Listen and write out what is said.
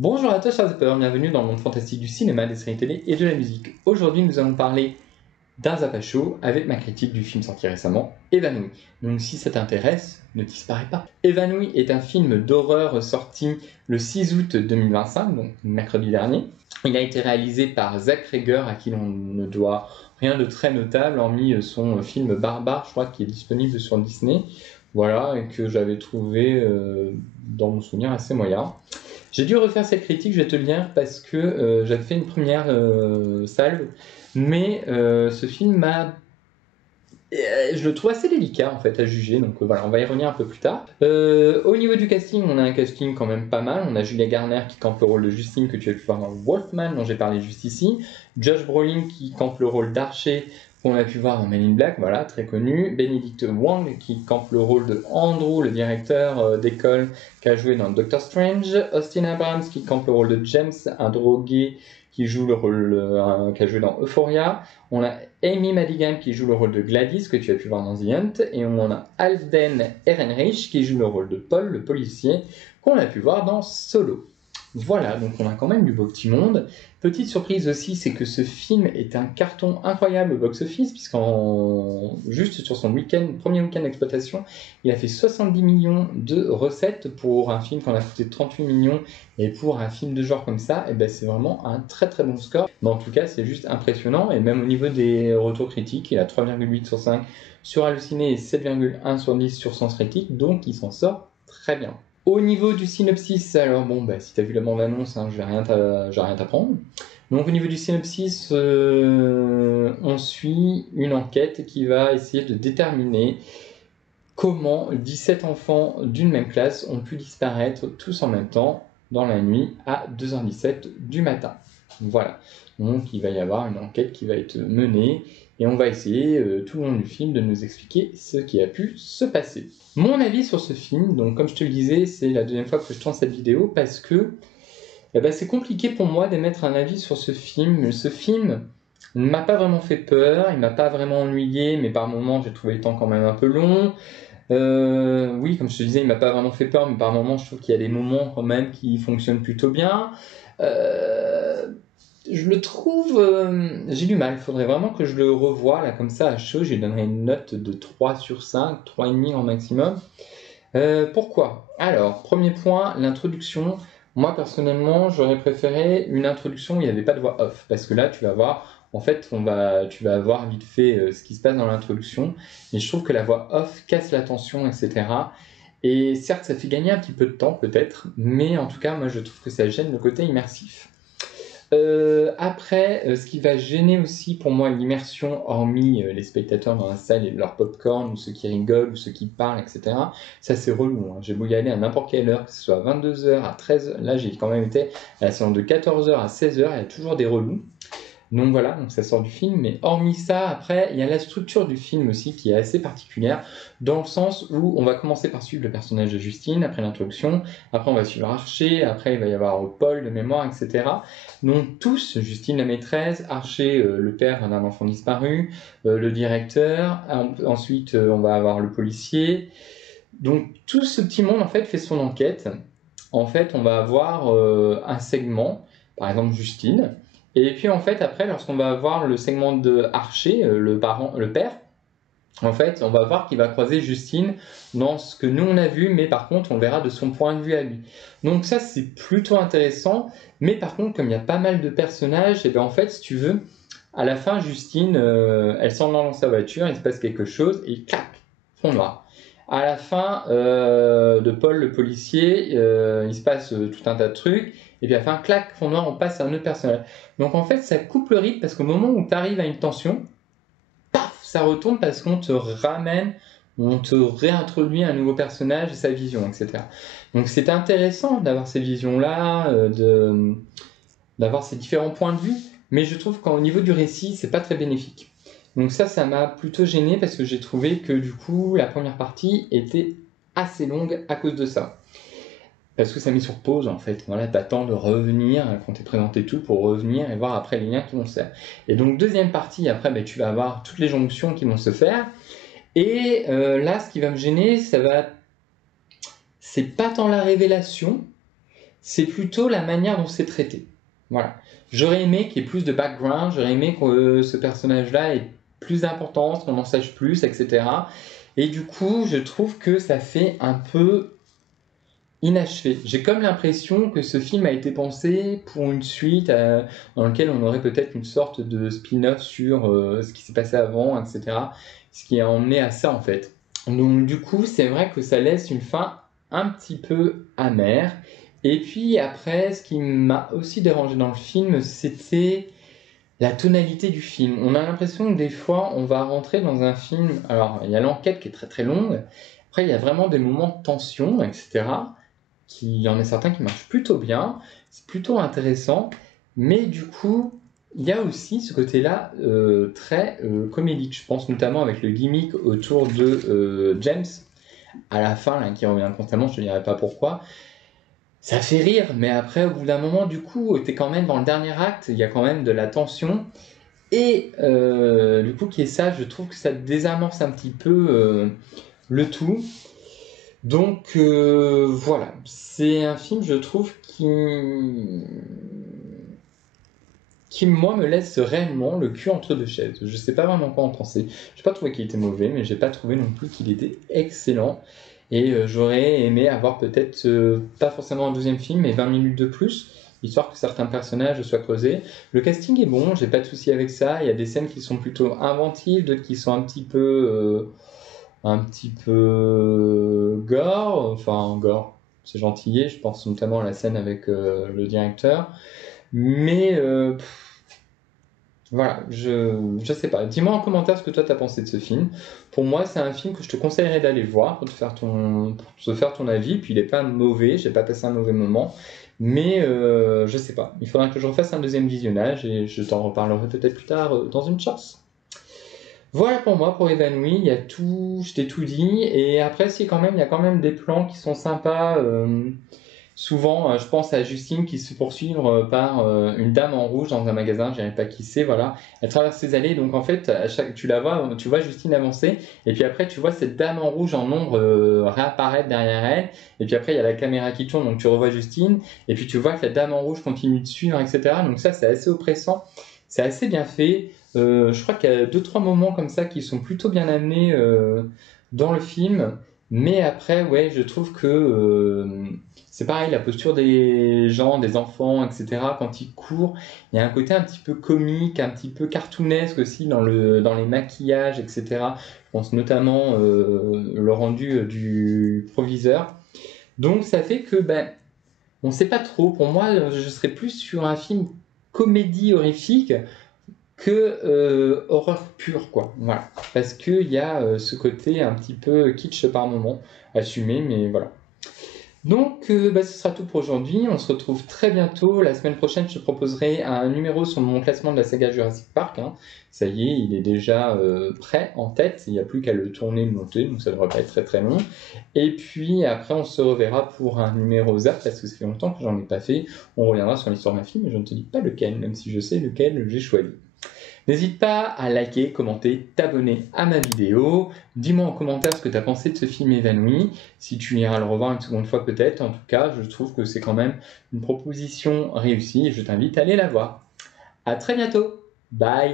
Bonjour à tous, chers zappeurs, bienvenue dans le monde fantastique du cinéma, des séries télé et de la musique. Aujourd'hui, nous allons parler d'un Zappa Show avec ma critique du film sorti récemment, Évanoui. Donc si ça t'intéresse, ne disparais pas. Évanoui est un film d'horreur sorti le 6 août 2025, donc mercredi dernier. Il a été réalisé par Zach Cregger, à qui l'on ne doit rien de très notable, hormis son film Barbare, je crois, qui est disponible sur Disney. Voilà, et que j'avais trouvé, dans mon souvenir, assez moyen. J'ai dû refaire cette critique, je vais te le dire, parce que j'avais fait une première salve, mais ce film m'a... je le trouve assez délicat en fait à juger, donc voilà, on va y revenir un peu plus tard. Au niveau du casting, on a un casting quand même pas mal. On a Julia Garner qui campe le rôle de Justine, que tu as pu voir dans Wolfman, dont j'ai parlé juste ici. Josh Brolin qui campe le rôle d'Archer, qu'on a pu voir dans Men in Black, voilà, très connu. Benedict Wong qui campe le rôle de Andrew, le directeur d'école qui a joué dans Doctor Strange. Austin Abrams qui campe le rôle de James, un drogué qui joue le rôle qui a joué dans Euphoria. On a Amy Madigan qui joue le rôle de Gladys, que tu as pu voir dans The Hunt, et on a Alden Ehrenreich qui joue le rôle de Paul, le policier, qu'on a pu voir dans Solo. Voilà, donc on a quand même du beau petit monde. Petite surprise aussi, c'est que ce film est un carton incroyable au box-office, juste sur son premier week-end d'exploitation, il a fait 70 millions de recettes pour un film qu'on a coûté 38 millions, et pour un film de genre comme ça, eh ben c'est vraiment un très très bon score. Mais en tout cas, c'est juste impressionnant, et même au niveau des retours critiques, il a 3,8 sur 5 sur Allociné et 7,1 sur 10 sur Sens Critique, donc il s'en sort très bien. Au niveau du synopsis, alors bon, si tu as vu la bande-annonce, hein, je vais rien t'apprendre. Donc au niveau du synopsis, on suit une enquête qui va essayer de déterminer comment 17 enfants d'une même classe ont pu disparaître tous en même temps dans la nuit à 2h17 du matin. Voilà. Donc il va y avoir une enquête qui va être menée et on va essayer tout le long du film de nous expliquer ce qui a pu se passer. Mon avis sur ce film, donc comme je te le disais, c'est la deuxième fois que je tourne cette vidéo parce que c'est compliqué pour moi d'émettre un avis sur ce film. Ce film ne m'a pas vraiment fait peur, il m'a pas vraiment ennuyé, mais par moments j'ai trouvé le temps quand même un peu long. Oui, comme je te disais, il m'a pas vraiment fait peur, mais par moments, je trouve qu'il y a des moments quand même qui fonctionnent plutôt bien. Euh, je le trouve, j'ai du mal. Il faudrait vraiment que je le revoie là comme ça à chaud. Je lui donnerais une note de 3 sur 5, 3,5 en maximum. Pourquoi? Alors, premier point, l'introduction. Moi, personnellement, j'aurais préféré une introduction où il n'y avait pas de voix off. Parce que là, tu vas voir, en fait, tu vas voir vite fait ce qui se passe dans l'introduction. Mais je trouve que la voix off casse l'attention, etc. Et certes, ça fait gagner un petit peu de temps, peut-être. Mais en tout cas, moi, je trouve que ça gêne le côté immersif. Après, ce qui va gêner aussi pour moi l'immersion, hormis les spectateurs dans la salle et leur popcorn, ou ceux qui rigolent, ou ceux qui parlent, etc. Ça c'est relou, hein. J'ai beau y aller à n'importe quelle heure, que ce soit à 22h, à 13h, là j'ai quand même été à la séance de 14h à 16h, il y a toujours des relous. Donc voilà, donc ça sort du film, mais hormis ça, après, il y a la structure du film aussi qui est assez particulière, dans le sens où on va commencer par suivre le personnage de Justine, après l'introduction, après on va suivre Archer, après il va y avoir Paul de mémoire, etc. Donc tous, Justine la maîtresse, Archer le père d'un enfant disparu, le directeur, ensuite on va avoir le policier. Donc tout ce petit monde en fait fait son enquête. En fait, on va avoir un segment, par exemple Justine, et puis en fait après, lorsqu'on va avoir le segment de Archer, le père, en fait, on va voir qu'il va croiser Justine dans ce que nous on a vu, mais par contre on verra de son point de vue à lui. Donc ça c'est plutôt intéressant, mais par contre comme il y a pas mal de personnages, et bien en fait si tu veux, à la fin Justine, elle s'endort dans sa voiture, il se passe quelque chose et clac, fond noir. À la fin de Paul le policier, il se passe tout un tas de trucs, et puis à la fin, clac, fond noir, on passe à un autre personnage. Donc en fait ça coupe le rythme parce qu'au moment où tu arrives à une tension, paf, ça retombe parce qu'on te ramène, on te réintroduit un nouveau personnage et sa vision, etc. Donc c'est intéressant d'avoir ces visions-là, d'avoir ces différents points de vue, mais je trouve qu'au niveau du récit, c'est pas très bénéfique. Donc ça m'a plutôt gêné parce que j'ai trouvé que du coup, la première partie était assez longue à cause de ça. Parce que ça met sur pause en fait. Voilà, t'attends de revenir quand t'es présenté tout pour revenir et voir après les liens qui vont se faire. Et donc deuxième partie, après tu vas avoir toutes les jonctions qui vont se faire. Et là, ce qui va me gêner, c'est pas tant la révélation, c'est plutôt la manière dont c'est traité. Voilà. J'aurais aimé qu'il y ait plus de background, j'aurais aimé que ce personnage-là ait plus d'importance, qu'on en sache plus, etc. Et du coup, je trouve que ça fait un peu inachevé. J'ai comme l'impression que ce film a été pensé pour une suite dans laquelle on aurait peut-être une sorte de spin-off sur ce qui s'est passé avant, etc. Ce qui a emmené à ça en fait. Donc du coup, c'est vrai que ça laisse une fin un petit peu amère. Et puis après, ce qui m'a aussi dérangé dans le film, c'était la tonalité du film. On a l'impression que des fois, on va rentrer dans un film. Alors, il y a l'enquête qui est très très longue. Après, il y a vraiment des moments de tension, etc. Il y en a certains qui marchent plutôt bien. C'est plutôt intéressant. Mais du coup, il y a aussi ce côté-là très comédique. Je pense notamment avec le gimmick autour de James à la fin, là, qui revient constamment. Je ne dirai pas pourquoi. Ça fait rire, mais après, au bout d'un moment, du coup, t'es quand même dans le dernier acte, il y a quand même de la tension. Et du coup, qui est ça, je trouve que ça désamorce un petit peu le tout. Donc voilà, c'est un film, je trouve, qui moi me laisse réellement le cul entre deux chaises. Je sais pas vraiment quoi en penser. J'ai pas trouvé qu'il était mauvais, mais j'ai pas trouvé non plus qu'il était excellent. Et j'aurais aimé avoir peut-être, pas forcément un deuxième film, mais 20 minutes de plus, histoire que certains personnages soient creusés. Le casting est bon, j'ai pas de souci avec ça. Il y a des scènes qui sont plutôt inventives, d'autres qui sont un petit peu gore. Enfin, gore, c'est gentillet. Je pense notamment à la scène avec le directeur. Mais voilà, je sais pas. Dis-moi en commentaire ce que toi t'as pensé de ce film. Pour moi, c'est un film que je te conseillerais d'aller voir pour te faire ton avis. Puis il est pas mauvais, j'ai pas passé un mauvais moment. Mais je sais pas. Il faudra que je refasse un deuxième visionnage et je t'en reparlerai peut-être plus tard dans une chance. Voilà pour moi, pour Évanoui, il y a tout, je t'ai tout dit. Et après, il y a quand même des plans qui sont sympas. Souvent, je pense à Justine qui se fait poursuivre par une dame en rouge dans un magasin, je ne dirais pas qui c'est, voilà. Elle traverse ses allées, donc en fait, tu vois Justine avancer, et puis après, tu vois cette dame en rouge en ombre réapparaître derrière elle, et puis après, il y a la caméra qui tourne, donc tu revois Justine, et puis tu vois que la dame en rouge continue de suivre, etc. Donc ça, c'est assez oppressant, c'est assez bien fait. Je crois qu'il y a 2-3 moments comme ça qui sont plutôt bien amenés dans le film. Mais après, ouais, je trouve que c'est pareil, la posture des gens, des enfants, etc., quand ils courent, il y a un côté un petit peu comique, un petit peu cartoonesque aussi dans les maquillages, etc. Je pense notamment le rendu du proviseur. Donc ça fait que, ben, on sait pas trop. Pour moi, je serais plus sur un film comédie horrifique que horreur pure, quoi. Voilà. Parce qu'il y a ce côté un petit peu kitsch par moment, assumé, mais voilà. Donc, ce sera tout pour aujourd'hui. On se retrouve très bientôt. La semaine prochaine, je te proposerai un numéro sur mon classement de la saga Jurassic Park. Hein. Ça y est, il est déjà prêt, en tête. Il n'y a plus qu'à le tourner, le monter, donc ça ne devrait pas être très très long. Et puis après, on se reverra pour un numéro ZAP, parce que ça fait longtemps que j'en ai pas fait. On reviendra sur l'histoire de ma fille, mais je ne te dis pas lequel, même si je sais lequel j'ai choisi. N'hésite pas à liker, commenter, t'abonner à ma vidéo. Dis-moi en commentaire ce que tu as pensé de ce film Évanoui, si tu iras le revoir une seconde fois peut-être. En tout cas, je trouve que c'est quand même une proposition réussie et je t'invite à aller la voir. À très bientôt. Bye.